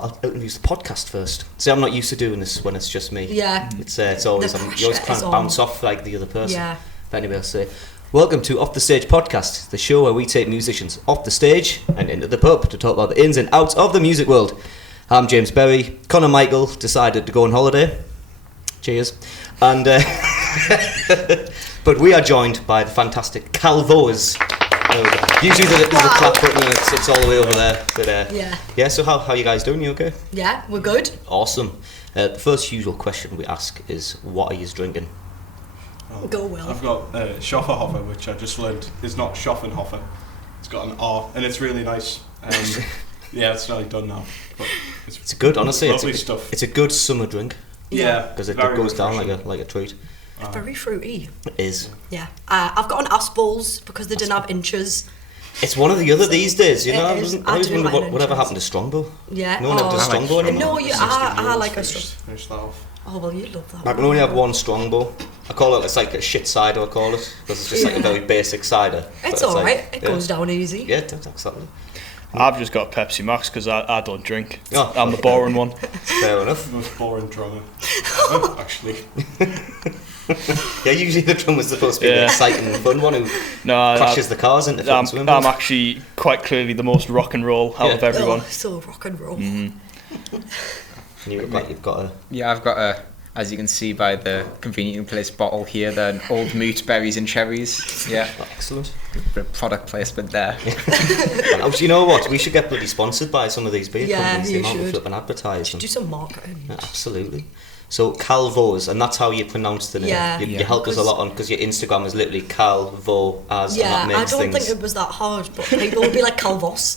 I'll introduce the podcast first. See, I'm not used to doing this when it's just me. Yeah. It's always you always trying to bounce off like the other person. Yeah. But anyway, I'll say, welcome to Off the Stage Podcast, the show where we take musicians off the stage and into the pub to talk about the ins and outs of the music world. I'm James Berry. Conor Michael decided to go on holiday. Cheers. And but we are joined by the fantastic Calvoas. Usually there's a clap button and it's all the way over there. But yeah. So how are you guys doing? You okay? Yeah, we're good. Awesome. The first usual question we ask is, what are you drinking? Go well. I've got Schofferhofer, which I just learned is not Schaffenhofer. It's got an R, and it's really nice. Yeah, it's nearly done now. But it's good, honestly. Lovely stuff. It's a good summer drink. Yeah, because it goes down like a treat. It's very fruity. It is. Yeah. I've got an Aspals because they didn't have inches. It's one or the other these days, you know. I always do wonder like whatever happened to Strongbow. Yeah. No one ever does Strongbow anymore. No, I like a Strongbow. Finish that off. Oh well, you love that. I can only have one Strongbow. I call it, it's like a shit cider, I call it, because it's just like a very basic cider. It's alright. It goes down easy. Yeah, exactly. I've just got Pepsi Max because I don't drink. Oh. I'm the boring one. Fair enough. The most boring drummer, actually. Yeah, usually the drummer's supposed to be the exciting and fun one who crashes the cars into fence. I'm actually quite clearly the most rock and roll out of everyone. So rock and roll. Mm-hmm. And you look like you've got a... Yeah, I've got a, as you can see by the conveniently placed bottle here, the Old Moot Berries and Cherries. Yeah. Excellent. Bit of product placement there. You know what? We should get bloody sponsored by some of these beer companies. You should. should. And advertise them. Do some marketing. Yeah, absolutely. So Calvoas, and that's how you pronounce the name. Yeah. You help us a lot on, because your Instagram is literally Calvoas. Yeah, and that makes I don't think it was that hard, but people would be like Calvos.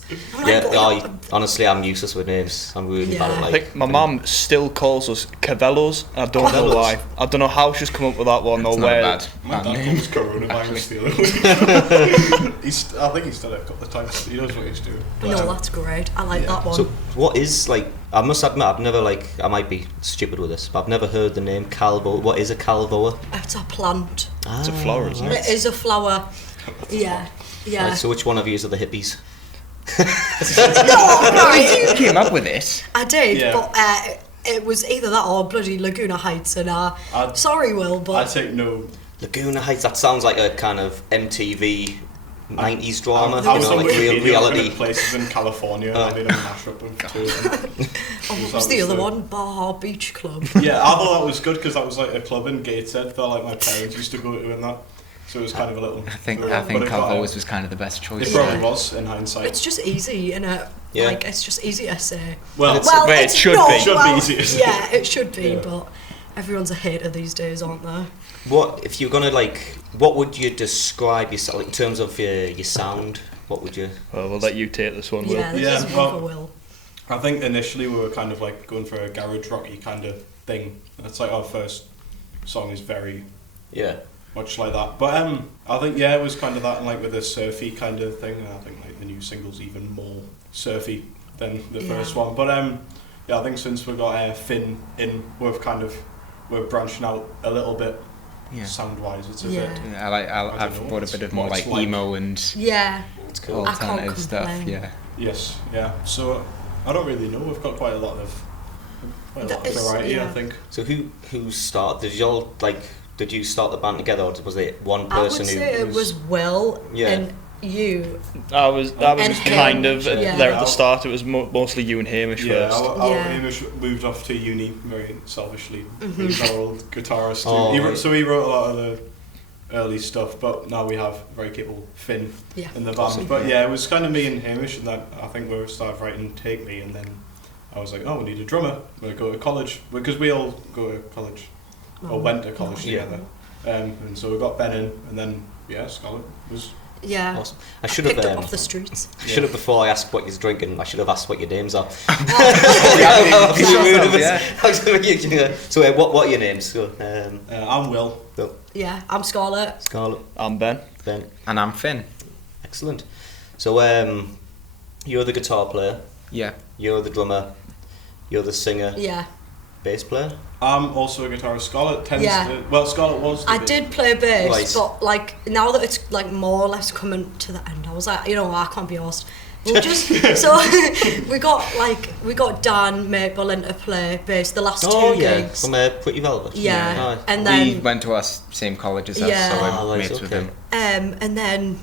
Honestly, I'm useless with names. I'm really bad at I think my mum still calls us Cavellos. I don't know why. I don't know how she's come up with that one or where. My dad calls coronavirus the other one. I think he's done it a couple of times. He knows what he's doing. No, that's great. I like that one. So what is, like, I must admit, I've never, I might be stupid with this, but I've never heard the name Calvo. What is a Calvoa? It's a plant. It's a flower, isn't it? It is a flower. Yeah. Right, so which one of you are the hippies? You came up with it. I did, but it was either that or bloody Laguna Heights, and sorry, Will, but... I take no... Laguna Heights, that sounds like a kind of MTV 90s drama, I was like real reality. Places in California, I did a mashup of two of them. What was the other one? Baja Beach Club. Yeah, I thought that was good because that was like a club in Gateshead that like my parents used to go to and that. So it was kind of a little... I think Calvoas was kind of the best choice. It probably was, in hindsight. It's just easy, innit? Yeah. Like, it's just easy to say. Well, it should be. It should be easy to say. Yeah, it should be, but everyone's a hater these days, aren't they? What, if you're going to, what would you describe yourself, in terms of your sound? What would you... Well, we'll let you take this one, Will. Yeah, this is one for Will. I think initially we were kind of like going for a garage rocky kind of thing. That's like our first song is very... Yeah. Much like that, but I think it was kind of that, and like with a surfy kind of thing. And I think like the new single's even more surfy than the first one. But I think since we got Finn in, we're branching out a little bit. Yeah. Sound wise, it's a bit. I've brought a bit of more like emo and it's cool. alternative stuff. Yeah. Yes. Yeah. So I don't really know. We've got quite a lot of variety. I think. So who started? Did you start the band together, or was it one person who... I would say it was Will and you. I was kind of there at the start. It was mostly you and Hamish first. Hamish moved off to uni very selfishly. He was our old guitarist. So he wrote a lot of the early stuff, but now we have a very capable Finn in the band. Awesome. But it was kind of me and Hamish, and that I think we started writing Take Me, and then I was like, oh, we need a drummer. We'll go to college, because we all go to college. Or went to college together, and so we got Ben in, and then Scarlett was awesome. I should have off the streets. I should have, before I asked what you're drinking, I should have asked what your names are. So what are your names? So, I'm Will. Yeah, I'm Scarlett. I'm Ben. And I'm Finn. Excellent. So you're the guitar player. Yeah. You're the drummer. You're the singer. Yeah. Bass player. I'm also a guitarist. Scarlett tends to... Scarlett was... I did play bass, but now that it's more or less coming to the end, I was like, I can't be arsed We'll just so we got Dan Maple into play bass the last two gigs. From Pretty Velvet. Yeah, Aye. and then We went to our same college as us, Yeah. so Ah, I'm right, mates with okay. him. and then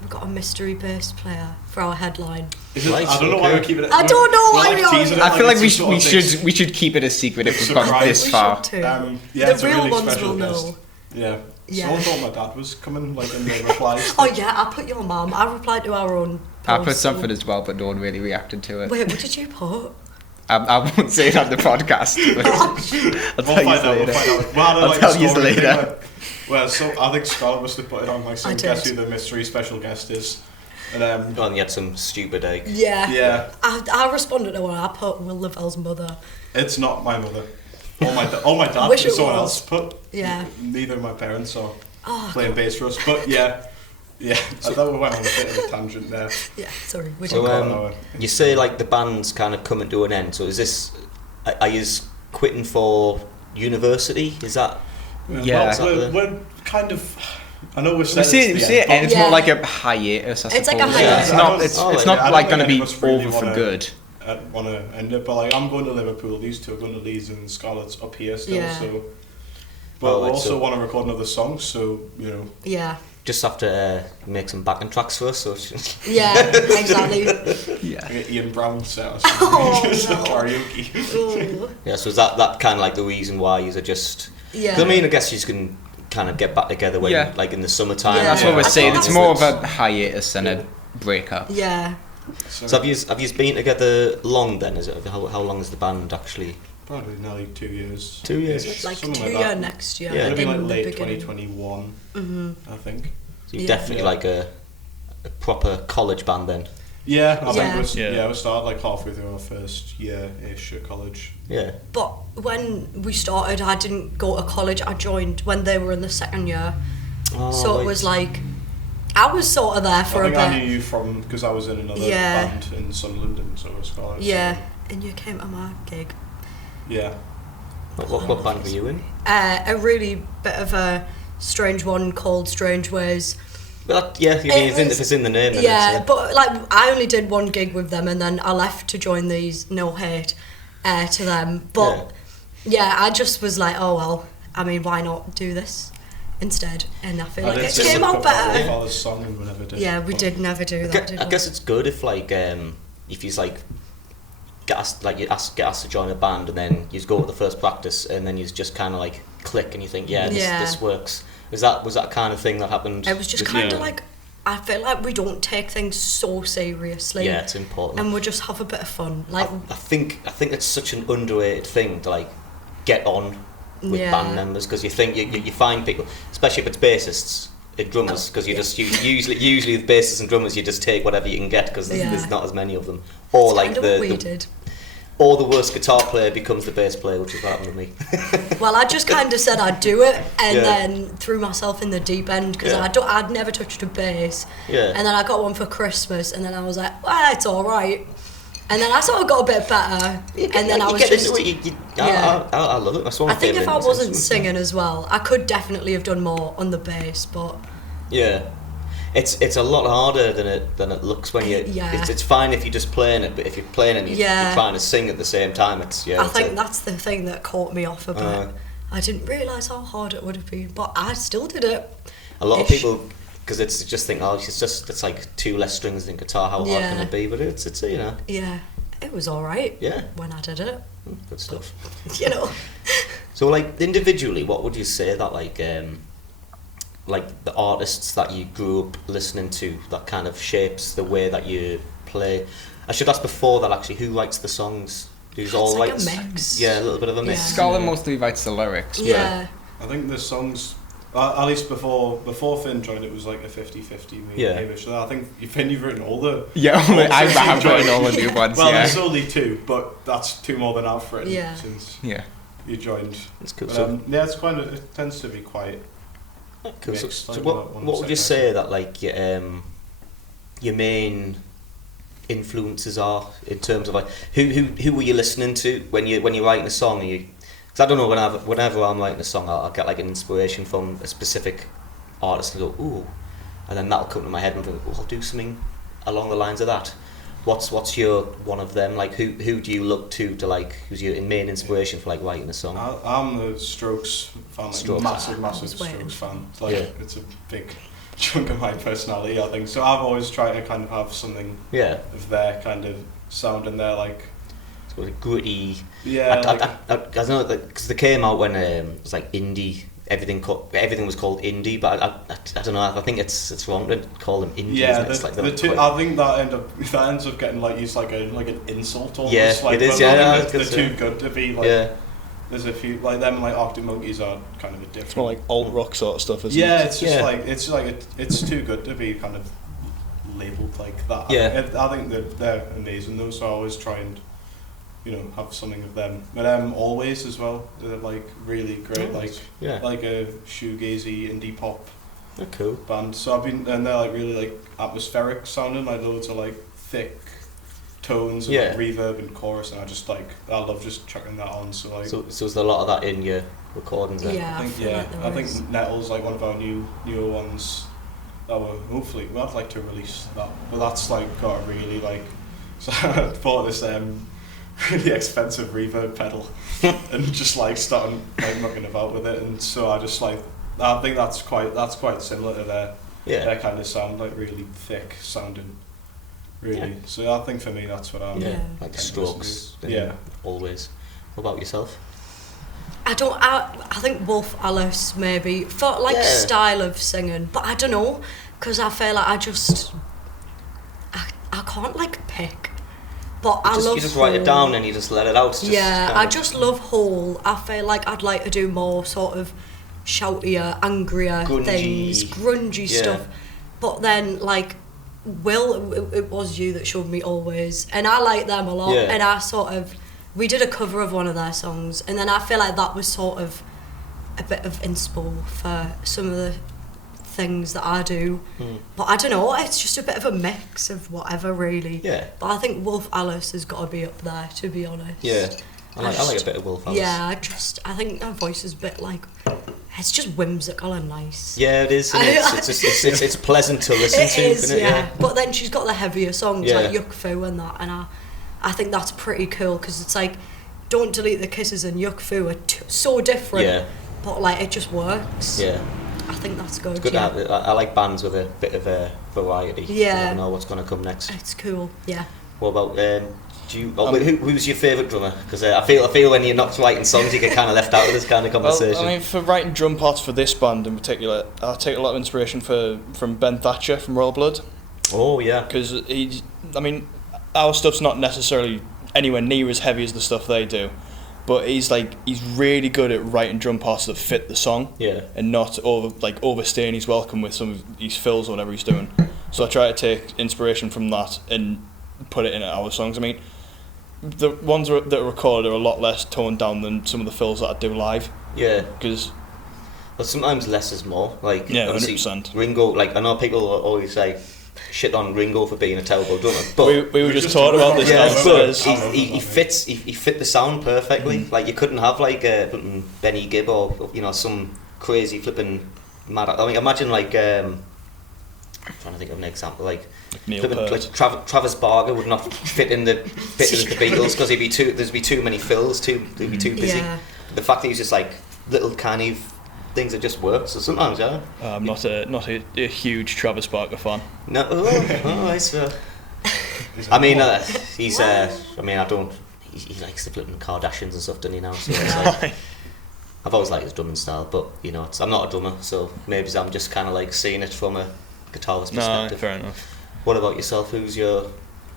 we got a mystery bass player for our headline. Is it, Right, I don't know why okay. we're keeping it. I don't know we're why like we are. teasing it I feel like it's some sort of we should keep it a secret if we've gone surprise. this We far. should too. Yeah, The it's a real really ones special will guest. know. Yeah. Yeah. Someone thought my dad was coming, like in the replies. Oh yeah, I put your mum. I replied to our own. I put post. something as well, but no one really reacted to it. Wait, what did you put? I won't say it on the podcast. But I'll We'll tell find you out. We'll later. find out. Well, I don't I'll like tell the you story thing, later. like- well, so I think Scarlett must have put it on like I some did. guess who the mystery special guest is, and Oh, and you had some stupid egg. Yeah. yeah, I responded to one. I put Will Lavell's mother. it's not my mother. All my dad Wish and it someone was. else put. Yeah. Neither of my parents are Oh, playing bass for us, but yeah. I thought we went on a bit of a tangent there. yeah. Sorry, we So, didn't. you say like the band's kind of coming to an end. So is this? Are you quitting for university? Is that? Yeah. Well, we're kind of. I know we're We saying see it, and it's Yeah. more like a hiatus, I suppose. It's like a hiatus. It's not, Yeah. it's, Oh, it's yeah. not I don't like think going to any be of us really over for wanna- good. I want to end it, but like I'm going to Liverpool. These two are going to Leeds, and Scarlett's up here still. Yeah. So, but Oh, we right, also so- want to record another song. So Yeah. Just have to make some backing tracks for us. So Yeah. Exactly. Yeah. get Ian Brown set us Oh, just no. karaoke. Ooh. yeah. So is that kind of like the reason why you are just? Yeah. 'Cause I mean, I guess you can kind of get back together when, Yeah. like in the summertime. Yeah. That's what we're I saying. think It's more of a hiatus than Yeah. a breakup. Yeah. So have you been together long then? Is it how long is the band actually? Probably nearly 2 years. 2 years. Ish, Like something 2 like year that. next year. Yeah. It'll be in like the late beginning. 2021, Mhm. I think. So you're Yeah. definitely Yeah. like a proper college band then. Yeah, I Yeah. think Yeah. we started like halfway through our first year-ish at college. Yeah. But when we started, I didn't go to college. I joined when they were in the second year. Oh, So it right. was like, I was sort of there for I a think I knew bit. you from because I was in another Yeah. band in Sunderland, and so was Scarlett. Yeah. And you came to my gig. Yeah. What band were you in? A really bit of a strange one called Strange Ways. Well, yeah, I mean, if it's in the name. Then Yeah, it's, but like I only did one gig with them, and then I left to join these. No hate to them, but yeah, I just was like, oh well. I mean, why not do this instead? And I feel like did it sing came a out couple of better. Father's song and we never did. Yeah, we but- did never do that. Did I we? guess it's good if like if you like get asked to join a band and then you go to the first practice and then you just kind of like click and you think this works. Was that kind of thing that happened? It was just with kind you? of like I feel like we don't take things so seriously. Yeah, it's important. And we just have a bit of fun. Like I think it's such an underrated thing to like get on with Yeah. band members because you think you find people, especially if it's bassists, drummers, because you just usually with bassists and drummers you just take whatever you can get because Yeah. there's not as many of them. Or it's like kind of what we the did. or the worst guitar player becomes the bass player, which is what happened to me. Well, I just kind of said I'd do it, and Yeah. then threw myself in the deep end because Yeah. I'd never touched a bass. Yeah. And then I got one for Christmas, and then I was like, well, it's all right. And then I sort of got a bit better, and then I was just. Yeah. I love it. That's one I of my think if I favourite wasn't instruments. singing as well, I could definitely have done more on the bass, but Yeah, it's a lot harder than it looks when you. Yeah. It's fine if you're just playing it, but if you're playing it, and Yeah. you're trying to sing at the same time. I think that's the thing that caught me off a bit. Uh. I didn't realise how hard it would have been, but I still did it. a lot of Ish. people because it's just think it's like 2 less strings than guitar. How hard can Yeah. it be? But it's you know Yeah, it was all right. Yeah. When I did it, good stuff. you know. So like individually, what would you say that like the artists that you grew up listening to that kind of shapes the way that you play? I should ask before that actually, who writes the songs? Who's all like a writes? mix. Yeah, a little bit of a mix. Yeah. Scarlett mostly writes the lyrics. Yeah. I think the songs, at least before Finn joined, it was like a 50-50 Yeah. maybe. So I think Finn, you've written all the. Yeah, all the I songs you've have written joined. all the new ones, Well, yeah. there's only 2, but that's 2 more than I've written Yeah. since Yeah. you joined. That's good. But, So, yeah, it tends to be quite. cool. So, mixed, so like what one would you second. say that like your main influences are in terms of like who were you listening to when you're writing a song? Because I don't know, whenever I'm writing a song, I'll get like an inspiration from a specific artist and go ooh, and then that'll come to my head and think, oh, I'll do something along the lines of that, what's your one of them? Like who do you look to like who's your main inspiration for like writing a song? I'm the Strokes fan, like Strokes. massive Strokes fan. Like it's a big chunk of my personality, I think. So I've always tried to kind of have something of their kind of sound in there, like it's got a gritty. Yeah, I don't know because they came out when it was like indie. Everything was called indie, but I don't know. I think it's wrong to call them indie. Yeah, it's like the two. I think that ends up getting like used like an insult almost. Yeah, like, it is. They're too good to be like. Yeah. There's a few like them, like Arctic Monkeys are kind of a different. It's more like alt rock sort of stuff, isn't it? Yeah, it's just it's too good to be kind of labelled like that. Yeah, I think they're amazing though. So I always try and have something of them. But Always as well. They're like really great, like a shoegazy indie pop. They're cool band. So and they're like really like atmospheric sounding, like loads of like thick tones and like, reverb and chorus, and I love just chucking that on. So like, so is there a lot of that in your recordings then? Yeah, I think Nettle's like one of our newer ones that we'd like to release that, but that's like got a really like. So I bought this really expensive reverb pedal and just like starting like mucking about with it, and so I just like I think that's quite similar to their kind of sound, like really thick sounding. Really, so I think for me that's what I'm. Yeah, like Strokes. Always. What about yourself? I think Wolf Alice maybe for like style of singing, but I don't know because I feel like I can't like pick. But I love. You just write it down and you just let it out. I just love Hole. I feel like I'd like to do more sort of shoutier, angrier things, grungy stuff. But then like. It was you that showed me Always, and I like them a lot, and we did a cover of one of their songs, and then I feel like that was sort of a bit of inspo for some of the things that I do, but I don't know, it's just a bit of a mix of whatever really, but I think Wolf Alice has got to be up there, to be honest. I like a bit of Wolf Alice. I think her voice is a bit like, it's just whimsical and nice. Yeah, it is. It's pleasant to listen to. It is, But then she's got the heavier songs like Yuck Fu and that, and I think that's pretty cool because it's like, Don't Delete the Kisses and Yuck Fu are so different, but like it just works. Yeah, I think that's good. It's good. I like bands with a bit of a variety. You never know what's going to come next. It's cool. Yeah. What about who's your favourite drummer? Because I feel when you're not writing songs, you get kind of left out of this kind of conversation. Well, I mean, for writing drum parts for this band in particular, I take a lot of inspiration from Ben Thatcher from Royal Blood. Oh yeah. Because our stuff's not necessarily anywhere near as heavy as the stuff they do, but he's really good at writing drum parts that fit the song. Yeah. And not overstaying his welcome with some of his fills or whatever he's doing. So I try to take inspiration from that and put it in our songs. I mean, the ones that are recorded are a lot less toned down than some of the fills that I do live. Yeah. Because sometimes less is more. Like 100%. Ringo, like I know people always say shit on Ringo for being a terrible drummer, but we were just talking about this downstairs. He fit the sound perfectly. Like you couldn't have like Benny Gibb or some crazy flipping mad. I mean, imagine like I'm trying to think of an example like Travis Barker would not fit in the Beatles because there'd be too many fills, he'd be too busy. Yeah. The fact that he's just like little kind of things that just work. So sometimes, I'm not a huge Travis Barker fan. No, I mean, he's. I don't. He likes the flipping Kardashians and stuff, doesn't he now? So it's like, I've always liked his drumming style, but I'm not a drummer, so maybe I'm just kind of like seeing it from a guitarist perspective. No, fair enough. What about yourself? Who's your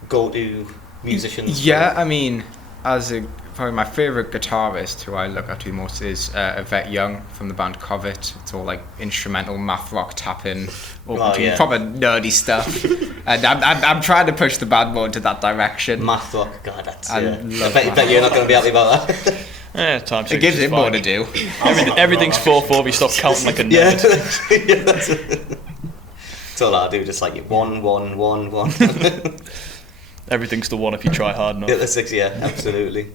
go-to musician? Yeah, I mean, probably my favourite guitarist who I look up to most is Yvette Young from the band Covet. It's all like instrumental math rock tapping, proper nerdy stuff. And I'm trying to push the band more into that direction. Math rock, God, that's. I bet you're not going to be happy about that. It gives him more to do. Everything's 4/4. You stop counting like a nerd. Yeah, that's it. That's all I do, just like 1, 1, 1, 1. Everything's the one if you try hard enough. Yeah, that's 6, absolutely.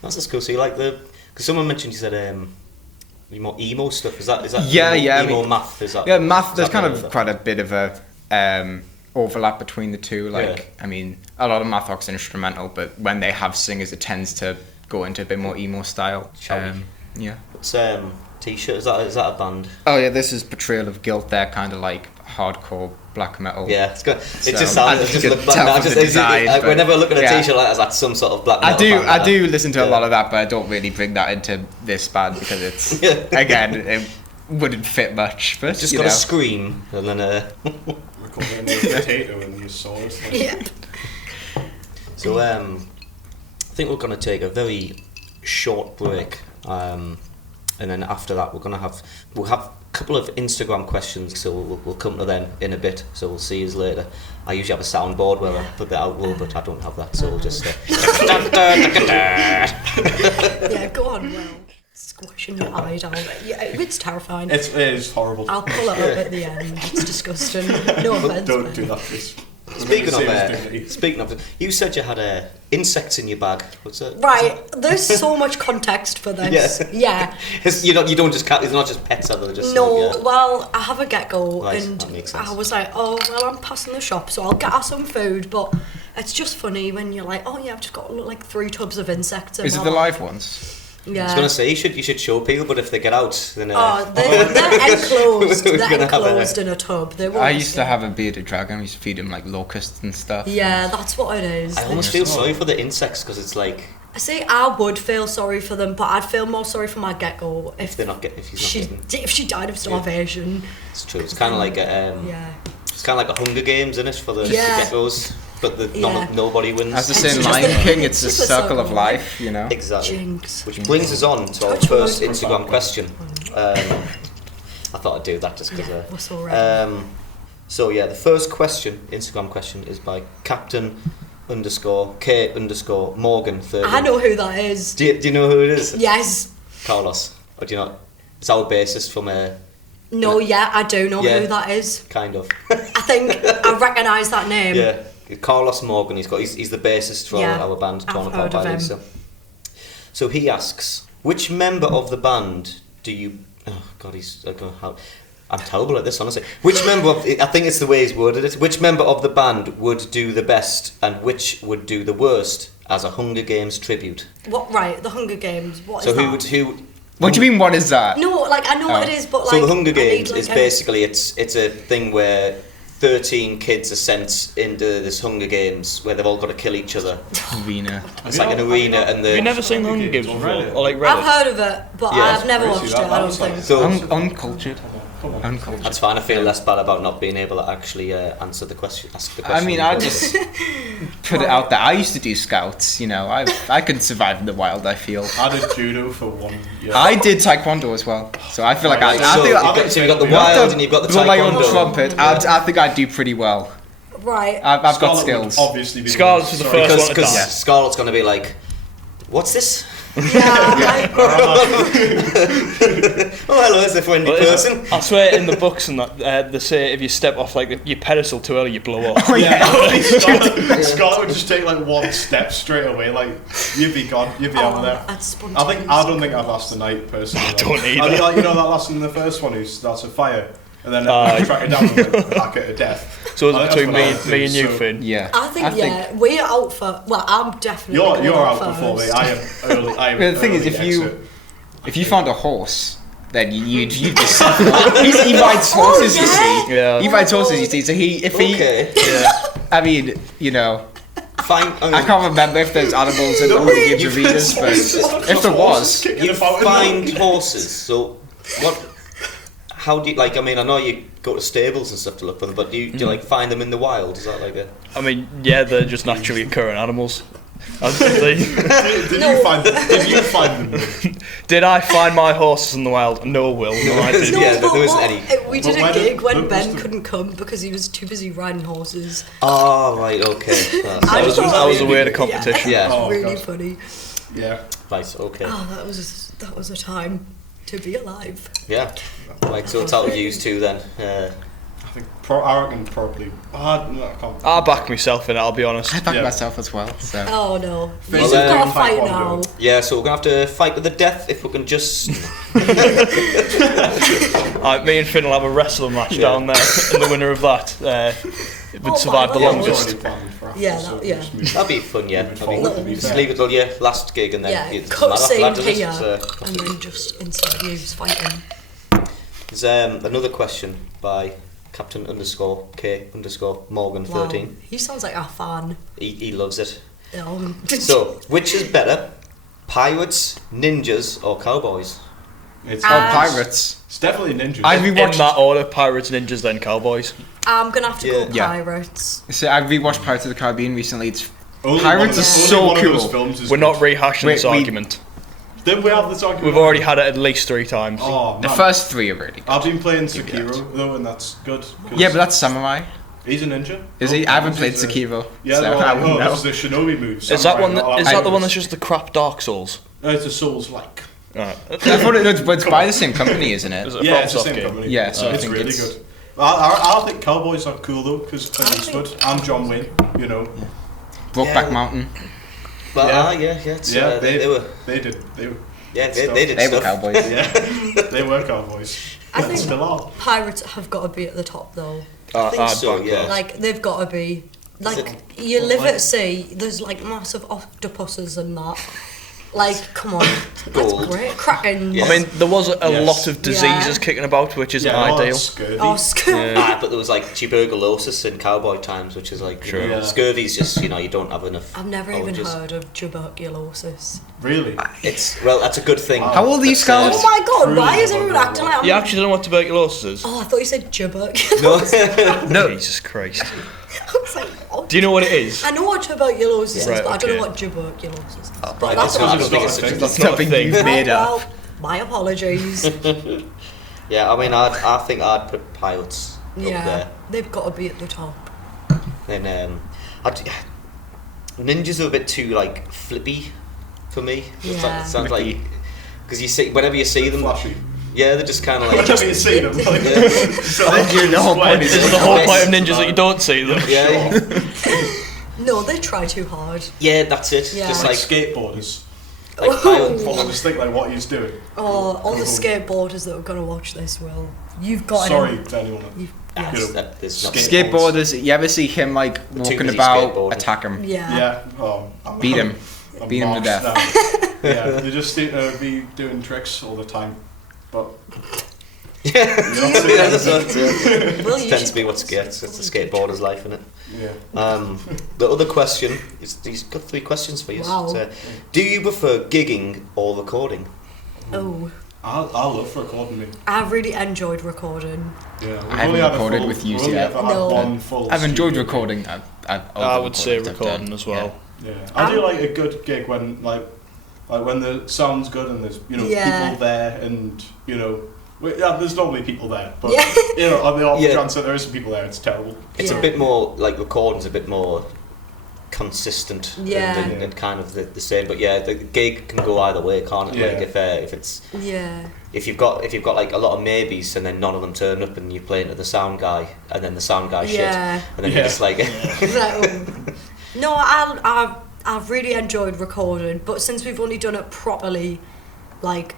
That's just cool. So you like because someone mentioned you said more emo stuff. Is that emo math? Is that math? There's kind of quite a bit of a overlap between the two. Like, I mean, a lot of math rock's instrumental, but when they have singers, it tends to go into a bit more emo style. Yeah. What's T-shirt? Is that a band? Oh yeah, this is Portrayal of Guilt. They're kind of like hardcore black metal. Yeah, it's good. It just sounds. It just looks like whenever I look at a T-shirt like that, it's like some sort of black metal band. I do listen to a lot of that, but I don't really bring that into this band because it's again it wouldn't fit much. But just gotta scream and then. Recording the potato and the sauce. Yeah. So I think we're gonna take a very short break. And then after that, we'll have a couple of Instagram questions, so we'll come to them in a bit. So we'll see you later. I usually have a soundboard where I put the outro, but I don't have that, so we'll just. Yeah, go on. Well, squashing your eye down. Yeah, it's terrifying. It is horrible. I'll pull it up at the end. It's disgusting. No offense. Don't do that, please. Speaking of, you said you had insects in your bag. What's that? Right, there's so much context for this. Yeah. You don't just it's not just pets, are they? Just well, I have a gecko, right, and that makes sense. I was like, oh well, I'm passing the shop, so I'll get her some food. But it's just funny when you're like, oh yeah, I've just got like 3 tubs of insects. Is it the live ones? Yeah. I was gonna say you should show people, but if they get out, then they're enclosed. They're enclosed in a tub. I used to have a bearded dragon. I used to feed him like locusts and stuff. Yeah, that's what it is. I almost feel sorry for the insects because it's like. I say I would feel sorry for them, but I'd feel more sorry for my gecko if she died of starvation. Yeah. It's true. It's kind of like it's kind of like a Hunger Games, isn't it, for the geckos? But nobody wins. As the saying Lion King, it's a circle of life, you know. Exactly. Jinx. Which brings us on to our first Instagram question. I thought I'd do that just because. So yeah, the first Instagram question is by Captain_K_Morgan 30. I know who that is. Do you know who it is? Yes. Carlos. Or do you not? It's our bassist from No, I do know who that is. Kind of. I think I recognise that name. Yeah. Carlos Morgan, he's the bassist for our band, Torn Apart by Lisa. So he asks, which member of the band do you... Oh, God, I'm terrible at this, honestly. Which member of... I think it's the way he's worded it. Which member of the band would do the best and which would do the worst as a Hunger Games tribute? What? Right, the Hunger Games. What is that? So who... What do you mean, what is that? No, like, I know what it is, but like... So the Hunger Games is basically, it's a thing where 13 kids are sent into this Hunger Games where they've all got to kill each other. Arena. It's like an arena and the... Have you never seen the Hunger Games before? Or like read I've heard of it, but I've never watched it, I don't think. So, uncultured. That's fine, I feel less bad about not being able to actually ask the question. I mean, I just put it out there. I used to do scouts, you know. I could survive in the wild, I feel. I did judo for 1 year. I did taekwondo as well. So I feel like you've got the wild and you've got the taekwondo. Trumpet, I think I'd do pretty well. Right. I've got skills. Obviously be Scarlett's was the first one to die. Because Scarlett's going to be like, what's this? Yeah. Oh, hello, it's a friendly person. I swear in the books and that they say if you step off like your pedestal too early, you blow up. Oh yeah. Scarlett would just take like 1 step straight away, like you'd be gone, you'd be out of there. I don't think I'd last the night personally. I don't either. I mean, like, you know that last in the first one who starts a fire and then track it down and hack it to death. So it's between me and you, Finn. Yeah. I think we're out for. Well, I'm definitely. You're out before me. I am early. The thing is, if you found a horse, then you'd just. He rides horses, you see. Yeah. He rides horses, you see. So I mean, you know. Fine. I can't remember if there's animals in the Hunger Games arenas, but if there was, you find horses. So what? How do you like? I mean, I know you go to stables and stuff to look for them, but do you like find them in the wild? Is that like a? I mean, yeah, they're just naturally occurring animals. Did you find them? Did I find my horses in the wild? No, Will. No, I didn't. Yeah, there wasn't any. We did a gig when Ben couldn't come because he was too busy riding horses. Oh, right, okay. I was aware of the competition. Yeah. That was really funny. Yeah. Right, okay. Oh, that was a time to be alive. Yeah. Right, so it's out of use too then. I reckon probably. I'll back myself in it, I'll be honest. I back myself as well. So. Oh no. We've got to fight now. Yeah, so we're going to have to fight to the death if we can just... Me and Finn will have a wrestling match down there, and the winner of that it would survive the longest. That'd be fun, yeah. Just leave it till your last gig and then cut scene here, and then just insert you fighting. There's another question by Captain _K_ Morgan 13. Wow. He sounds like a fan. He loves it. So, which is better, pirates, ninjas, or cowboys? It's pirates. It's definitely ninjas. I've rewatched in that order: pirates, ninjas, then cowboys. I'm gonna have to go pirates. So I've rewatched Pirates of the Caribbean recently. Pirates are so cool. We're not rehashing this argument. Didn't we have this argument? We've already had it at least 3 times. Oh, the first 3 are really good. I've been playing Sekiro though, and that's good. Yeah, but that's samurai. He's a ninja. Is he? I haven't played Sekiro. Yeah, so I wouldn't know. It's the shinobi moves. Is that one? Is that the one that's just the crap Dark Souls? No, it's a Souls-like. I thought it's by the same company, isn't it? Yeah, it's the same company. Yeah, so it's really good. I think cowboys are cool though, because Clint Eastwood and John Wayne, you know. Brokeback Mountain. Well, they were. They did. Yeah, they did They stuff. were cowboys. Yeah, they were cowboys. I think still are. Pirates have got to be at the top though. I think so, yeah. Like they've got to be. Like you live at sea, there's like massive octopuses and that. Like, come on, that's great. Kraken. Yeah. I mean, there was a lot of diseases kicking about, which isn't ideal. Scurvy. But there was like tuberculosis in cowboy times, which is like scurvy's just you don't have enough. I've never even heard of tuberculosis. Really? That's a good thing. How old are you, Scarlett? Oh my god, why is everyone acting like You actually don't know what tuberculosis is? Oh, I thought you said tuberculosis. No. Jesus Christ. I was like, what? Do you know what it is? I know what tuberculosis is, but I don't know what tuberculosis is. But that's not a thing you've made up. Well, my apologies. Yeah, I mean, I think I'd put pirates up there. They've got to be at the top. Then ninjas are a bit too like flippy for me. Yeah. It sounds like because whenever you see them, flashy. Yeah, they're just kind of like. Whenever you see them, like, the whole point is the whole point of ninjas that you don't see them. Yeah. No, they try too hard. Yeah, that's it. Yeah. Just like skateboarders. Like I just think like what he's doing. Oh, all the skateboarders that are gonna watch this, Will. You've got Sorry to anyone. Skateboarders, you ever see him like walking about, attack him? Yeah. Beat him. Beat him to death. Yeah, they just seem to be doing tricks all the time. But tends to be what skates. It's the skateboarder's life, isn't it? Yeah. The other question is, he's got 3 questions for you. Wow. Do you prefer gigging or recording? Oh. I love recording. I've really enjoyed recording. Yeah, I haven't recorded with you yet. I've enjoyed recording. I would say recording as well. Yeah, I do like a good gig when like when the sound's good and there's people there and there's normally people there, but on the off chance that there isn't people there, it's terrible. It's a bit more like recording's a bit more consistent and kind of the same, but the gig can go either way, can't it? Like if it's if you've got like a lot of maybes and then none of them turn up and you're playing to the sound guy and then the sound guy shit and then you're just like No, I've really enjoyed recording, but since we've only done it properly like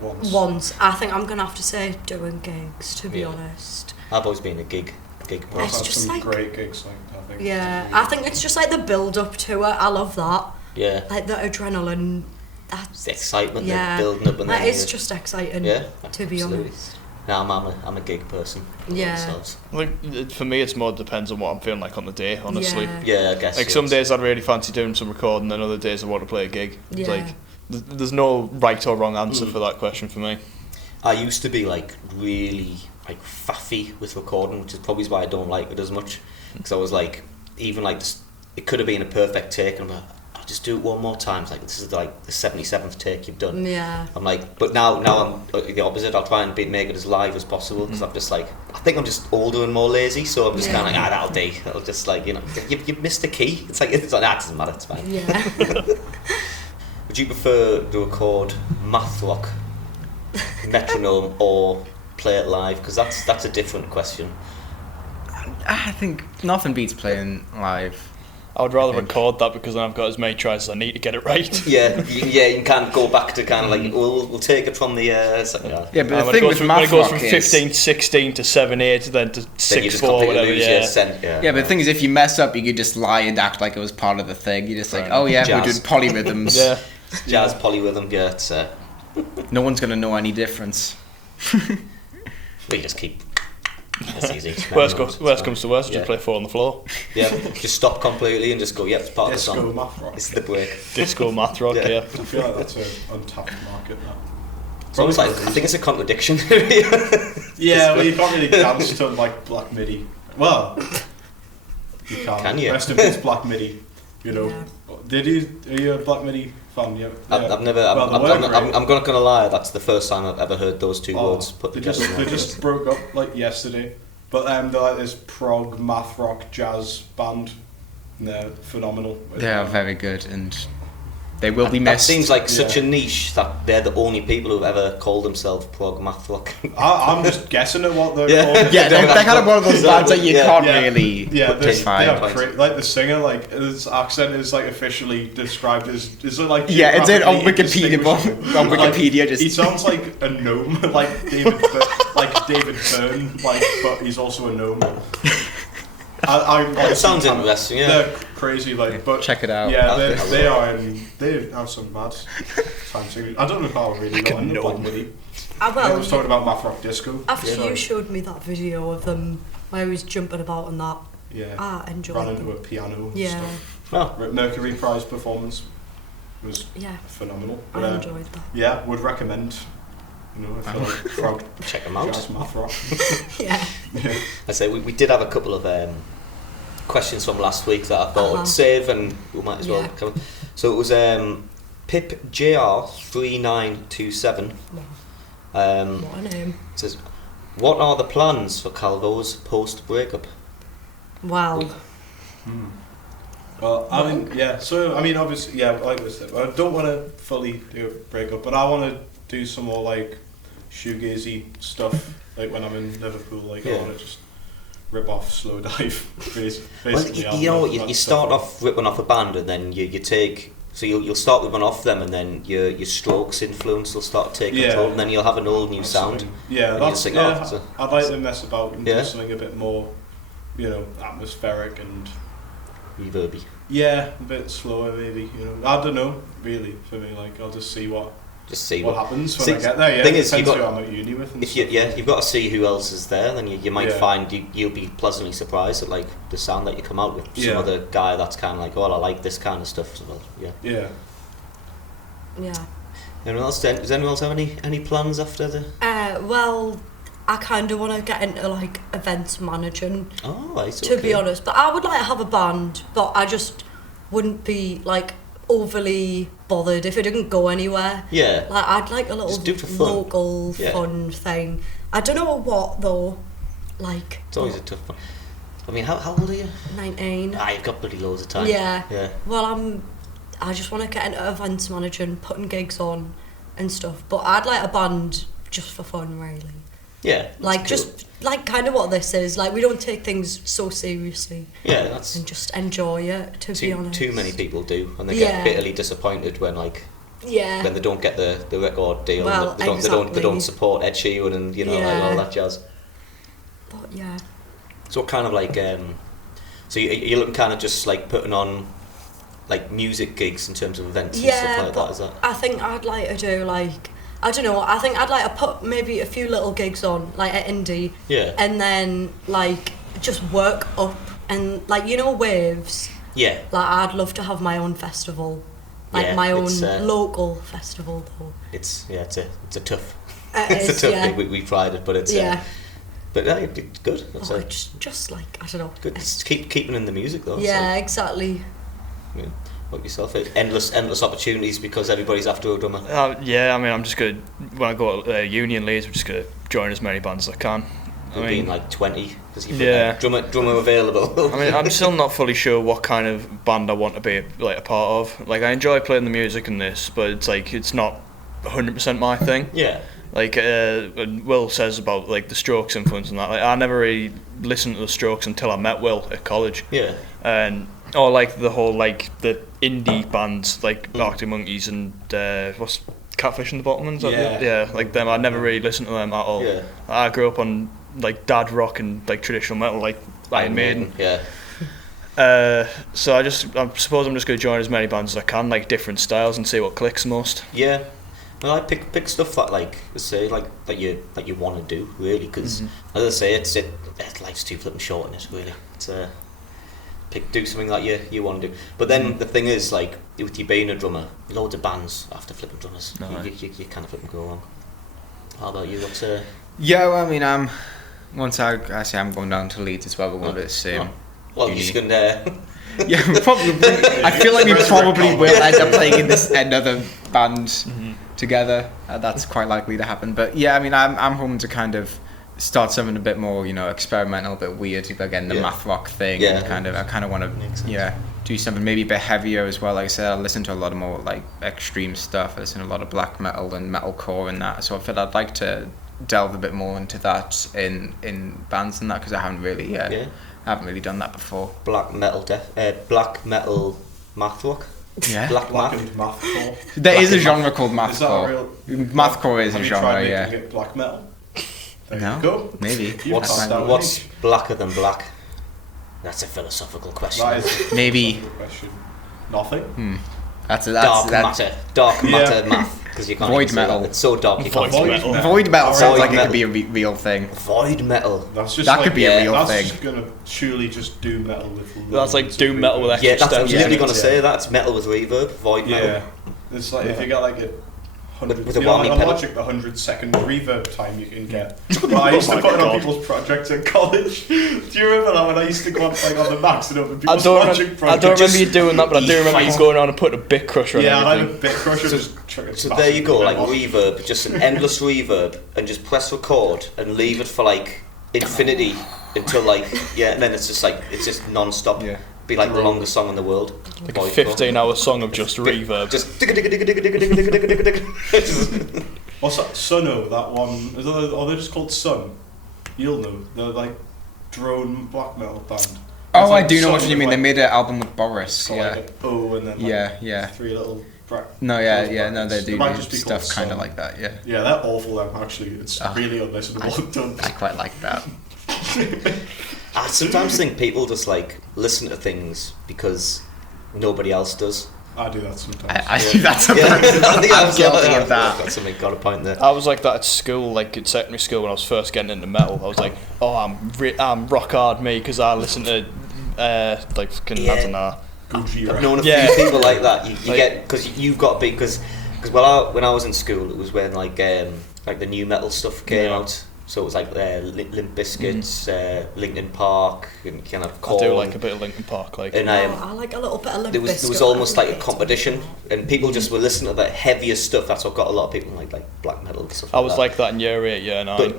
once, I think I'm gonna have to say doing gigs, to be honest. I've always been a gig person. It's just some great gigs, I think. Yeah, I think it's just like the build up to it. I love that. Yeah. Like the adrenaline. That's the excitement, the building up, and that is just exciting. Yeah, to be honest. No, I'm a gig person. Yeah. I think for me, it's more depends on what I'm feeling like on the day. Honestly. Yeah, I guess. Like some days I'd really fancy doing some recording, and other days I want to play a gig. Yeah. It's like there's no right or wrong answer for that question for me. I used to be like really like faffy with recording, which is probably why I don't like it as much. Because I was like, even like this, it could have been a perfect take, and I'm like, I'll just do it one more time. It's like this is like the 77th take you've done. Yeah. I'm like, but now I'm the opposite. I'll try and make it as live as possible because I'm just like, I think I'm just older and more lazy, so I'm just kind of like, that'll do. It'll just like you've missed a key. It's like it doesn't matter. It's fine. Yeah. Would you prefer to record math rock, metronome, or play it live? Because that's a different question. I think nothing beats playing live. I would rather record that because then I've got as many tries as I need to get it right. Yeah, you can go back to kind of like we'll take it from the. Yeah, but the thing with math when it goes rock from is 15 16 to 7 8 then to 6 4 whatever. Yeah, but the thing is, if you mess up, you could just lie and act like it was part of the thing. You're just like, oh yeah, we're doing polyrhythms. Yeah, jazz polyrhythm. Yeah, it's. No one's gonna know any difference. We just keep. That's easy. Worst comes to worst, just play 4 on the floor. Yeah, just stop completely and just go, it's part of the song. Disco math rock. It's the break. Disco math rock, yeah. I feel like that's an untapped market now. It's almost like, I think it's a contradiction. Yeah, well, you can't really dance to like Black Midi. Well, you can. Can you? Rest in peace, Black Midi. You know, are you a Black Midi fan? Yeah. I've never. I'm not gonna lie. That's the first time I've ever heard those two words put together. They just broke up like yesterday, but they're like this prog math rock jazz band. And they're phenomenal. They are very good, and they will be missed. That seems like such a niche that they're the only people who've ever called themselves prog math rock. I'm just guessing at what they're called. Yeah, they're kind of one of those bands that you can't really define. Like the singer, like his accent is like officially described as it's like it's on Wikipedia. On Wikipedia, like, he sounds like a gnome, like David Byrne, like, but he's also a gnome. It sounds interesting. Yeah, they're crazy. Like, but check it out. Yeah, they have some mad time singers. I don't know how I really know any Black Midi. I was talking about math rock disco. After you showed me that video of them where he was jumping about and that, I enjoyed ran them. into a piano and stuff. Oh. Mercury Prize performance was phenomenal. But, I enjoyed that. Yeah, would recommend. You know, I feel like proud. Check them out. Jazz math rock. Yeah. I say we did have a couple of questions from last week that I thought I'd save, and we might as well come. So it was Pip JR 3927. What a name. It says, what are the plans for Calvoas post breakup? Wow. Well, I mean, so I mean, obviously, like I said, I don't want to fully do a breakup, but I want to do some more like shoegazy stuff, like when I'm in Liverpool. Like I want to just rip off Slow Dive. Basically, well, you know what? You start off ripping off a band, and then you take. So you'll start ripping off them, and then your Strokes influence will start to take control, and then you'll have an all new sound. Yeah, I'd like to mess about and do something a bit more, atmospheric and reverby. Yeah, a bit slower maybe. I don't know really. For me, like I'll just see what happens when I get there. Yeah, thing is, I'm at uni with. You've got to see who else is there. Then you might find you'll be pleasantly surprised at like the sound that you come out with. Some other guy that's kind of like, I like this kind of stuff. So, Yeah. Anyone else? Does anyone else have any plans after the? Well, I kind of want to get into like events managing. Oh, right. To be honest, but I would like to have a band, but I just wouldn't be like overly bothered if it didn't go anywhere. Yeah. Like I'd like a little local fun thing. I don't know what though. Like. It's always a tough one. I mean, how old are you? 19. You've got bloody loads of time. Yeah. Yeah. Well, I just want to get into events managing, putting gigs on, and stuff. But I'd like a band just for fun, really. Yeah. Like just like kind of what this is. Like we don't take things so seriously. Yeah, that's. And just enjoy it. To be honest. Too many people do, and they get bitterly disappointed when like. Yeah. When they don't get the record deal, well, and they don't support Ed Sheeran and like all that jazz. But yeah. So what kind of like so you're looking kind of just like putting on like music gigs in terms of events and stuff like that, is that? I think I'd like to do like I don't know, I think I'd like to put maybe a few little gigs on, like at indie. Yeah. And then like just work up and like waves. Yeah. Like I'd love to have my own festival. Like my own local festival though. It's a tough it's a tough thing. We tried it, but it's but it's good. It's just like I don't know. Good. Just keeping in the music though. Yeah, exactly. Yeah. What yourself? Endless opportunities because everybody's after a drummer. Yeah, I mean, I'm just gonna when I go to uni in Leeds, I'm just gonna join as many bands as I can. Being like 20, because you've got drummer available. I mean, I'm still not fully sure what kind of band I want to be like a part of. Like, I enjoy playing the music in this, but it's like it's not 100% my thing. Yeah. Like Will says about like the Strokes influence and that. Like, I never really listened to the Strokes until I met Will at college. Yeah. And Or like the whole like the indie bands like Arctic Monkeys and what's Catfish and the Bottlemans? Yeah, like them. I never really listened to them at all. Yeah. I grew up on like dad rock and like traditional metal, like Iron Maiden. Yeah. So I suppose I'm just going to join as many bands as I can, like different styles, and see what clicks most. Yeah. Well, I pick stuff that like that you want to do really, because as I say, life's too flipping short in it really. It's do something that you want to do. But then the thing is, like with you being a drummer, loads of bands after flipping drummers, you kind of flip and go wrong. How about you? What's Yeah, well, I mean, once I say I'm going down to Leeds as well, we're going to the same. Well, you just Yeah, probably. I feel like we probably will end up playing in another band together. That's quite likely to happen. But yeah, I mean, I'm hoping to kind of start something a bit more, experimental, a bit weird, again, the math rock thing. Yeah. I kind of want to, do something maybe a bit heavier as well. Like I said, I listen to a lot of more like extreme stuff. I listen to a lot of black metal and metalcore and that. So I feel I'd like to delve a bit more into that in bands and that, because I haven't really done that before. Black metal math rock. Yeah. Blackened mathcore. There is a genre called mathcore. Is that a real? Mathcore is a genre, Have you tried yeah. making it black metal? There No, you go. maybe. What's blacker than black? That's a philosophical question. That is Maybe. a question. Nothing. That's Dark matter math, because you can't Void even say metal. that. It's so dark you can't Void say metal. it. Void metal sounds like it metal. could be a real thing. Void metal. That's just That like, could be a real that's thing. just gonna surely just do metal with. That's like doom metal with extra Yeah, that's steps. I was literally in it. going to say that. It's metal with reverb. Void metal. Yeah, it's like if you get like a With a you know, whammy like pedal. Logic, the 100-second reverb time you can get. Well, I used to put it on people's projects at college. Do you remember that when I used to go on the Macs and open people's Logic projects? I don't remember you doing that, but I do remember you going on and putting a bit crusher on Yeah, I had a everything. bit crusher. just chuck it So fast there you go, like and reverb, just an endless reverb, and just press record and leave it for like infinity until like and then it's just non-stop. Yeah. Be like the longest song in the world. Like a 15-hour song of just reverb. Just What's that? Sunno, that one. Are they just called Sun? You'll know. They're like drone black metal band. Oh, Like I do know what Sun you mean. with They made an album with Boris. like, Yeah. like an O and then like three little No, no, they do might just be stuff called kind of Sun. like that. Yeah. Yeah, they're awful. Them actually, it's really unlistenable. Don't. I quite like that. I sometimes think people just like listen to things because nobody else does. I do that sometimes. I think that's something. I'm guilty of that. Got something, got a point there. I was like that at school, like at secondary school when I was first getting into metal. I was like, oh, I'm rock hard me because I listen to like fucking I don't know. I've known a few people like that. You like, get because you've got big because when I was in school, it was when like the new metal stuff came out. So it was like Limp Bizkit, Linkin Park, and kind of Korn. I do like a bit of Linkin Park, like. And I like a little bit of Limp Bizkit. There was almost like a competition, and people just were listening to the heavier stuff. That's what got a lot of people like black metal and stuff. I was like that in year 8, year 9.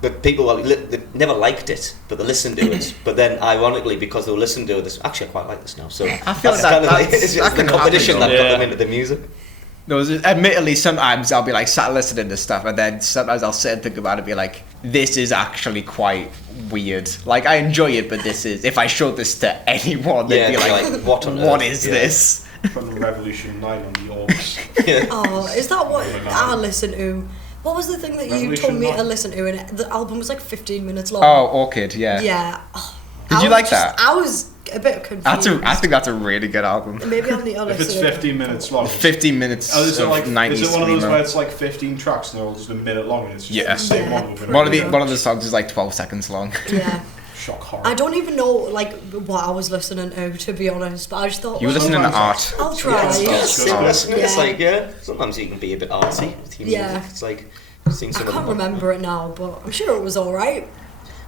But people they never liked it, but they listened to it. But then, ironically, because they were listening to this, actually I quite like this now. So I feel that's like kind of like it's just the competition that got them into the music. No, admittedly, sometimes I'll be like sat listening to stuff, and then sometimes I'll sit and think about it and be like, this is actually quite weird. Like, I enjoy it, but this is, if I showed this to anyone, they'd be like, what is this? From Revolution 9 on the Orcs. Oh, is that what I listen to? What was the thing that you told me to listen to? And the album was like 15 minutes long. Oh, Orchid, yeah. Yeah. Oh, Did you like that? I was a bit confused. I think that's a really good album. Maybe I'm the other. If it's 15 minutes long. 15 minutes is it of like, 90s is it one of those screamo. where it's like 15 tracks and they're all just a minute long and it's just the same one? With One of the songs is like 12 seconds long. Yeah. Shock horror. I don't even know like what I was listening to be honest, but I just thought You were listening to art. I'll try. It's like sometimes you can be a bit artsy with your music. It's like seeing I some can't remember it now, but I'm sure it was all right.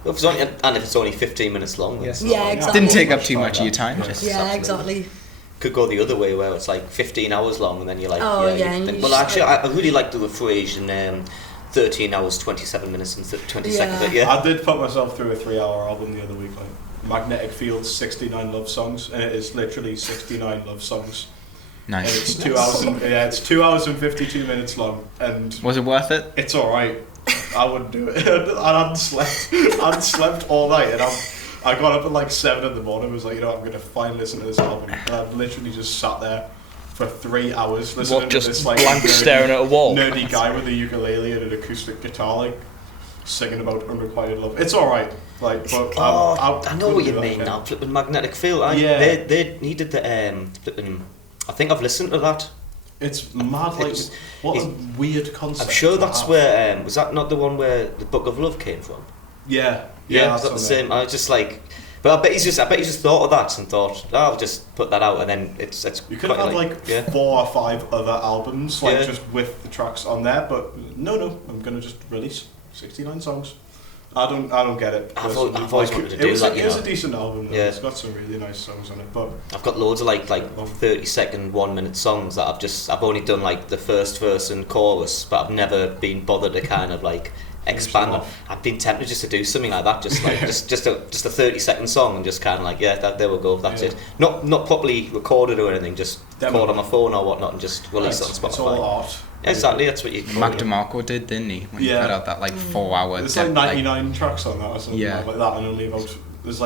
Well, if it's only 15 minutes long, then Exactly. Didn't take up too much of your time. Yeah, exactly. Could go the other way where it's like 15 hours long and then you're like, well, just actually, I really like the phrase in 13 hours, 27 minutes and 20 seconds. Yeah. I did put myself through a 3-hour album the other week, like Magnetic Field's 69 love songs, and it is literally 69 love songs. Nice. And it's 2 hours and it's 2 hours and 52 minutes long, and was it worth it? It's all right. I wouldn't do it. I hadn't slept all night, and I got up at like 7 in the morning. Was like, I'm going to finally listen to this album. And I've literally just sat there for 3 hours listening to this like blank staring at a wall. Nerdy guy with a ukulele and an acoustic guitar, like singing about unrequited love. It's all right. Like, but I know what you mean now. Flipping Magnetic Field. They needed the flipping. I think I've listened to that. It's mad. Like, what a weird concept. I'm sure that's where was that not the one where the Book of Love came from? Yeah. Was that the same? I was just like. But I bet he's just thought of that and thought, I'll just put that out, and then it's. You could have had like 4 or 5 other albums, just with the tracks on there, but no, I'm gonna just release 69 songs. I don't get it. I've always wanted to do that. It was a decent album. Though. Yeah. It's got some really nice songs on it, but I've got loads of like 30-second, 1-minute songs that I've only done like the first verse and chorus, but I've never been bothered to kind of like expand on. I've been tempted just to do something like that, just like just a 30-second song and just kind of like there we go, that's it. Not properly recorded or anything, just record on my phone or whatnot and just release it on Spotify. It's all art. Exactly, that's what you call Mac it. DeMarco did, didn't he? When he put out that like 4-hour. There's like 99 tracks on that or something like that, and only about there's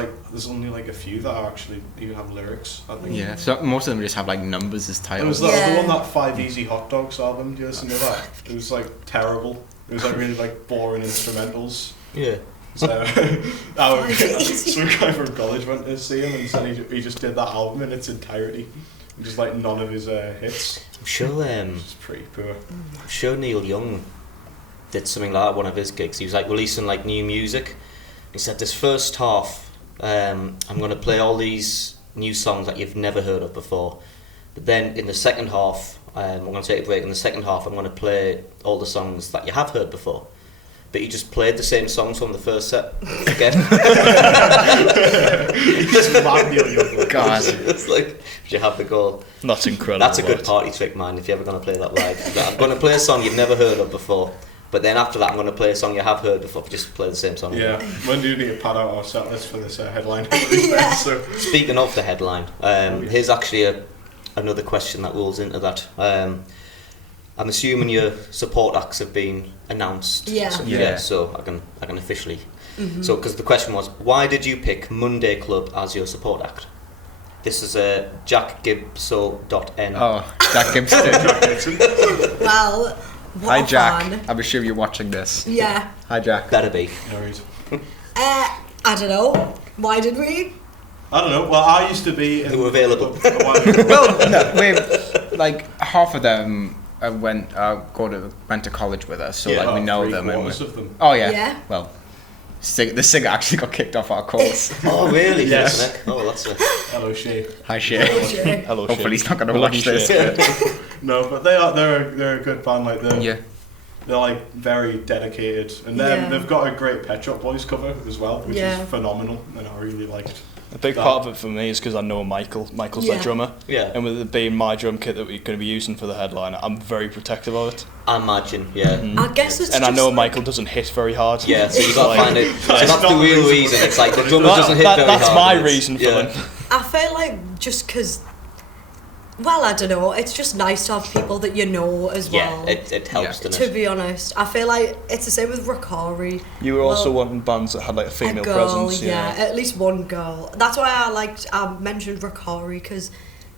only like a few that actually even have lyrics, I think. Yeah, so most of them just have like numbers as titles. There was the one, that 5 Easy Hot Dogs album. Do you listen to that? It was like terrible. It was like really like boring instrumentals. Yeah. So some guy from college went to see him and said he just did that album in its entirety. Just like none of his hits. I'm sure. It's pretty poor. I'm sure Neil Young did something like that at one of his gigs. He was like releasing like new music. He said this first half, I'm going to play all these new songs that you've never heard of before. But then in the second half, I'm going to take a break. In the second half, I'm going to play all the songs that you have heard before. But he just played the same songs from the first set again. Just mad Neil Young. God. It's like, you have the goal. That's incredible. That's a good party trick, man, if you're ever going to play that live. I'm going to play a song you've never heard of before, but then after that I'm going to play a song you have heard before, just play the same song again. When do you need to pad out our set list for this headline? So. Speaking of the headline, here's actually another question that rolls into that. I'm assuming your support acts have been announced. So I can officially. Mm-hmm. So because the question was, why did you pick Monday Club as your support act? This is jackgibso.n. Oh, Jack Gibson. Well, what Hi a Jack. fan. I'm sure you're watching this. Yeah. Hi Jack. Better be. No worries. I don't know. Why did we? I don't know. Well, I used to be. They were available. Well, no, like half of them went to college with us, so we know them. Of them. Oh yeah. Yeah. Well, the singer actually got kicked off our course. Oh really? Yes. Oh, that's a... Hello, Shay. Hi Shay. Hello, Hopefully Shay. he's not going to watch this. No, but they're a good band. Like they're like very dedicated, and they've got a great Pet Shop Boys cover as well, which is phenomenal, and I really liked. A big part of it for me is because I know Michael. Michael's their drummer. Yeah. And with it being my drum kit that we're going to be using for the headliner, I'm very protective of it. I imagine, yeah. I guess it's and just I know like, Michael doesn't hit very hard. Yeah, so you got to find it. So that's the real reason. It's like the drummer doesn't hit very hard. That's my reason for it. I feel like just because, well, I don't know, it's just nice to have people that you know as well. Yeah, it helps, doesn't it? To be honest, I feel like it's the same with Rakari. You were also wanting bands that had like a female presence. Yeah, at least one girl. That's why I mentioned Rakari, because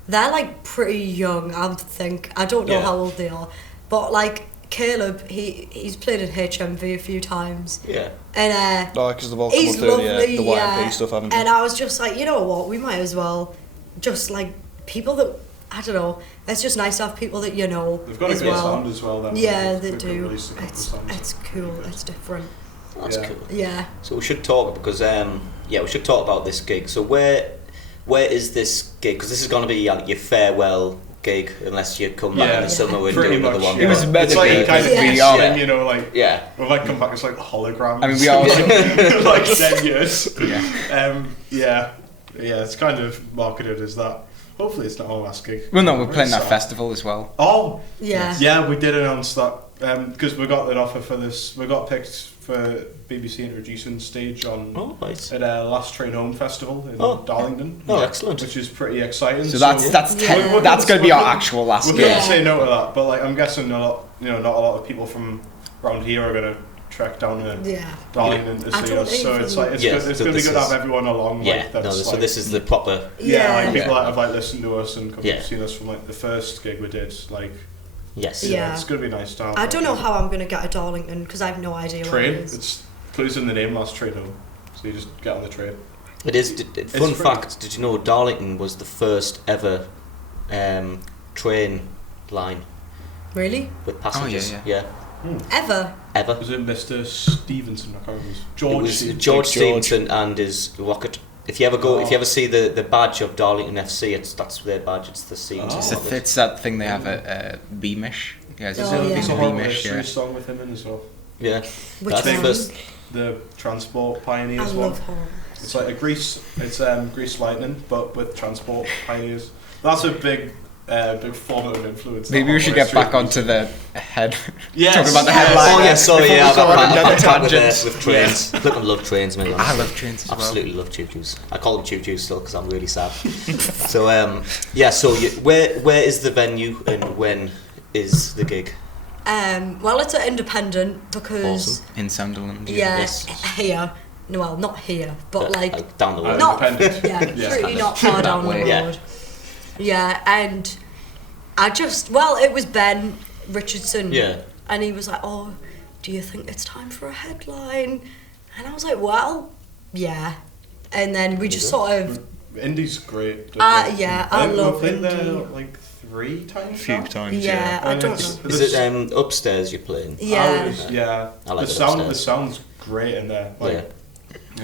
they're like pretty young, I think. I don't know how old they are, but like Caleb, he's played in HMV a few times. Yeah. And because they've all come he's up to lovely, the YMP stuff, haven't they? And I was just like, you know what, we might as well just like people that, I don't know, it's just nice to have people that you know. They've got a great sound as well. Yeah, they do. It's cool. It's different. That's cool. Yeah. So we should talk because we should talk about this gig. So where is this gig? Because this is going to be your farewell gig, unless you come back in the summer and do another one. It was meant to be kind of we you know, like we'll like come back as like holograms. I mean, we are like 10 years. Yeah. It's kind of marketed as that. Hopefully it's not our last gig. Well, no, we're playing that festival as well. Oh, yeah. Yeah, we did announce that because we got an offer for this. We got picked for BBC Introducing stage on at Last Train Home Festival in Darlington. Oh, excellent! Which is pretty exciting. So that's going to be our actual last gig. We couldn't say no to that, but like I'm guessing not a lot of people from around here are gonna trek down to Yeah. Darlington to see us. So it's like it's going to be good to have everyone along. Yeah, like, that's so like, this is the proper. Yeah, like people that have like listened to us and seen us from like the first gig we did. Like, yes, yeah, it's going to be nice to have. I don't know how I'm going to get to Darlington because I have no idea. Train. Where it is. It's clues in the name. Last train home. So you just get on the train. It is. Fun fact: did you know Darlington was the first ever train line? Really? With passengers. Oh, yeah. Ever? Was it Mr. Stevenson? I can't remember. It was George Stevenson and his rocket. If you ever see the badge of Darlington FC, that's their badge. It's the Stevenson. It's that thing they have at Beamish. Yeah, it's a Beamish. Yeah. Song with him in as well. Yeah. Which that's one? first. The Transport Pioneers I one. love horror. It's like a Grease Lightning, but with Transport Pioneers. That's a big formative influence. Maybe we should get back onto the head. Yes. Talking about the headline. Oh yeah, sorry, yeah. I've got with trains. Look, I love trains, man. I love trains as well. Absolutely love choo-choos. I call them choo-choos still because I'm really sad. So where is the venue and when is the gig? Well, it's at Independent because Awesome. In Sunderland. yeah, Yes. here. No, well, not here, but like down the road. not Independent. yeah, pretty not far down the way. road. Yeah, and it was Ben Richardson. Yeah. And he was like, "Oh, do you think it's time for a headline?" And I was like, "Well, yeah." And then we just sort of. Indie's great. Yeah, I love We've been there Indie. like 3 times. A few now. times. Yeah, I And don't it's- know. Is it upstairs you're playing? Yeah. Yeah. I like the it sound. upstairs. The sound's great in there. Like,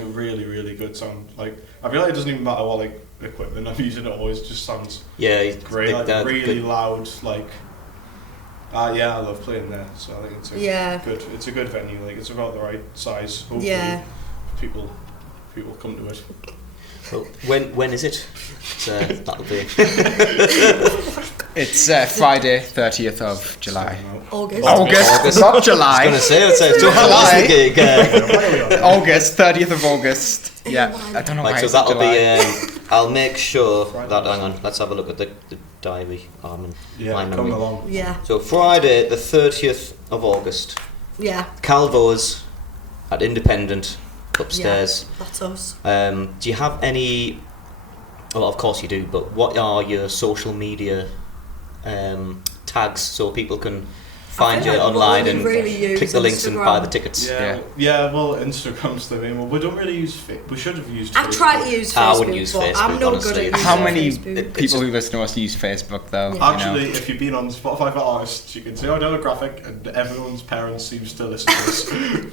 really, really good sound. Like, I feel like it doesn't even matter what like equipment I'm using. It always just sounds great. Like really loud. Like, yeah, I love playing there. So I think it's a good venue. Like, it's about the right size. Hopefully, people come to it. Well, when is it? That'll be. It's Friday, 30th of July. August. Not July. I was going to say, it's July. gig. August, 30th of August. Yeah, I don't know why. Right, so it's that'll July. be. I'll make sure that. Hang on, let's have a look at the diary. Yeah, come along. Yeah. So Friday, the 30th of August. Yeah. Calvoas at Independent upstairs. Yeah, that's us. Do you have any? Well, of course you do. But what are your social media tags so people can find you like online what we and really use click the links and Instagram. buy the tickets? Yeah. Well, Instagram's the main one. We don't really use. We should have used. I try to use Facebook. I wouldn't use but Facebook, I'm not honestly. good at using How many Facebook. people who listen to us use Facebook though? Yeah. Actually, if you've been on Spotify for artists, you can see our demographic, and everyone's parents seems to listen to us,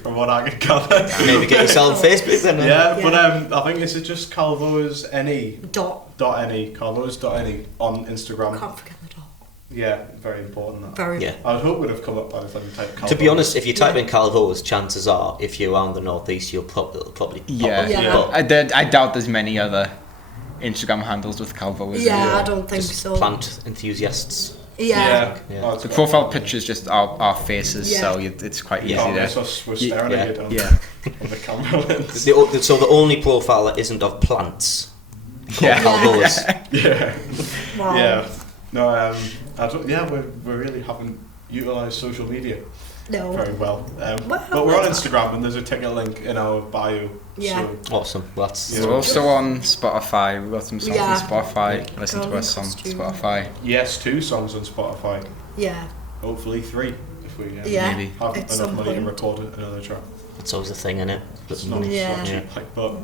from what I can gather. Maybe get yourself on Facebook then. Yeah, but I think is it just Calvoas NE .NE. Calvoas.NE on Instagram. Can't forget the dot. Yeah, very important. That. Very. Yeah. I would hope would have come up by the time you type Calvoas. To be honest, if you type in Calvoas, chances are, if you're around the northeast, it'll probably pop up. Yeah. But I doubt there's many other Instagram handles with Calvoas. Yeah, I don't think just so. plant enthusiasts. Yeah. Yeah. Oh, The profile picture's just our faces, Yeah. so it's quite easy can't to. miss us. We're staring at you on the camera lens. So the only profile that isn't of plants. Yeah. Calvoas. Yeah. Wow. Yeah. No. I don't. Yeah, we really haven't utilised social media No. very well. Well, But we're on Instagram, and there's a ticket link in our bio. Yeah. So Awesome. Well, that's Yeah. We're also on Spotify. We've got some songs Yeah. on Spotify. Listen to Golden us on Costume. Spotify. yes, 2 songs on Spotify. Yeah. Hopefully 3 if we Yeah. Maybe. have At enough some money to point. record another track. that's always a thing, isn't it? It's not, Yeah. it's not cheap, like, but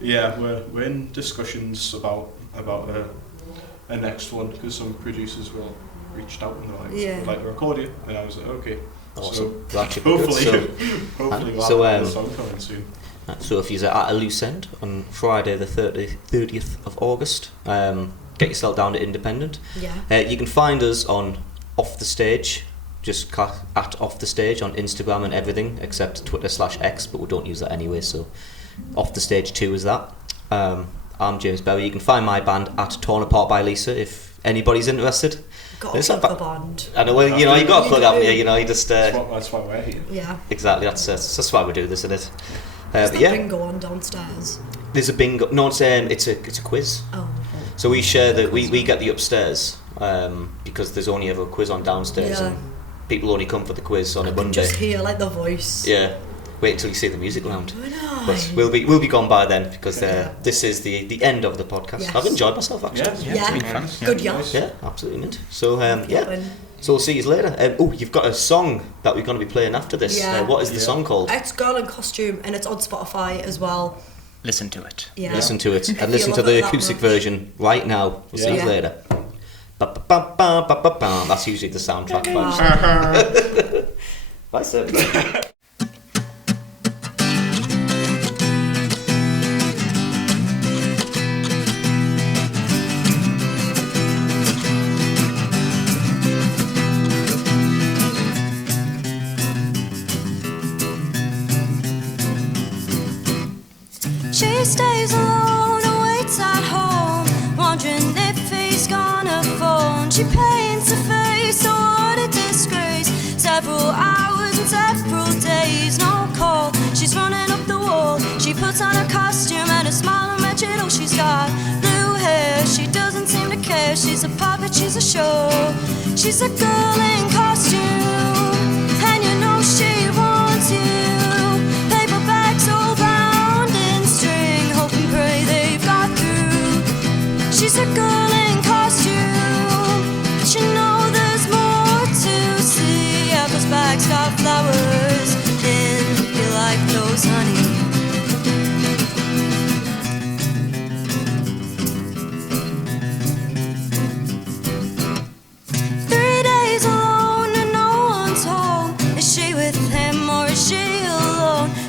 yeah, we're in discussions about a next one because some producers will reached out and they're like, Yeah. "I'd like to record you," and I was like, "Okay." Awesome. So That should be good. hopefully, So, hopefully we'll so, have a song coming soon. so if you're at a loose end on Friday the 30th of August, get yourself down to Independent. Yeah. You can find us on Off the Stage, just at Off the Stage on Instagram and everything except Twitter/X, but we don't use that anyway. So Off the Stage 2 is that. I'm James Berry. You can find my band at Torn Apart by Lisa if anybody's interested. Got There's a a plug the band. I know, well, you got to plug out here. You know, you just That's why we're here. Yeah. exactly. That's why we do this, isn't it? There's But that yeah, bingo on downstairs. there's a bingo. No, it's a quiz. Oh. So we share we get the upstairs because there's only ever a quiz on downstairs, Yeah. and people only come for the quiz on a Monday. Just hear like the voice. Yeah. Wait until you see the music round. Oh, But we'll be gone by then because this is the end of the podcast. Yes. I've enjoyed myself actually. Yeah. It's been fun. Good yarn. Yeah, absolutely mint. So So we'll see you later. You've got a song that we're going to be playing after this. Yeah. What is the song called? It's Girl in Costume and it's on Spotify as well. Listen to it. Yeah. Listen to it. And If listen you to love the it that acoustic much. version right now. We'll see you Yeah. later. Ba-ba-ba-ba-ba-ba. That's usually the soundtrack vibes. Bye, sir. She stays alone and waits at home, wondering if he's gonna phone. She paints her face, oh what a disgrace. Several hours and several days, no call. She's running up the wall. She puts on her costume and a smile and wretched. Oh, she's got blue hair. She doesn't seem to care. She's a puppet, she's a show. She's a girl in costume, and you know she wants you. Paperbacks all bound in string, hope and pray they've got through. She's a girl in costume, but you know there's more to see. Apples bags got flowers in your life, those honey.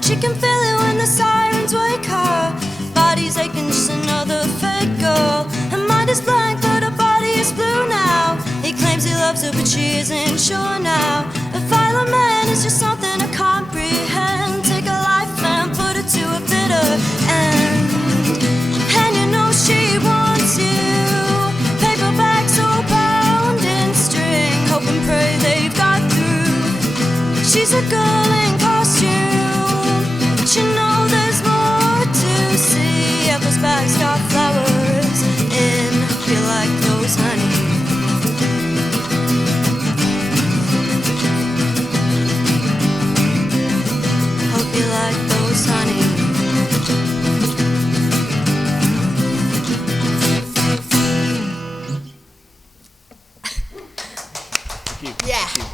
She can feel it when the sirens wake her. Body's aching, just another fake girl. Her mind is blank, but her body is blue now. He claims he loves her, but she isn't sure now. A violent man is just something to comprehend. Take a life and put it to a bitter end. And you know she wants you. Paperbacks all bound in string, hope and pray they've got through. She's a girl in costume, but you know there's more to see. Apples bags got flowers in, feel like those honey. Hope you like those honey. Yeah.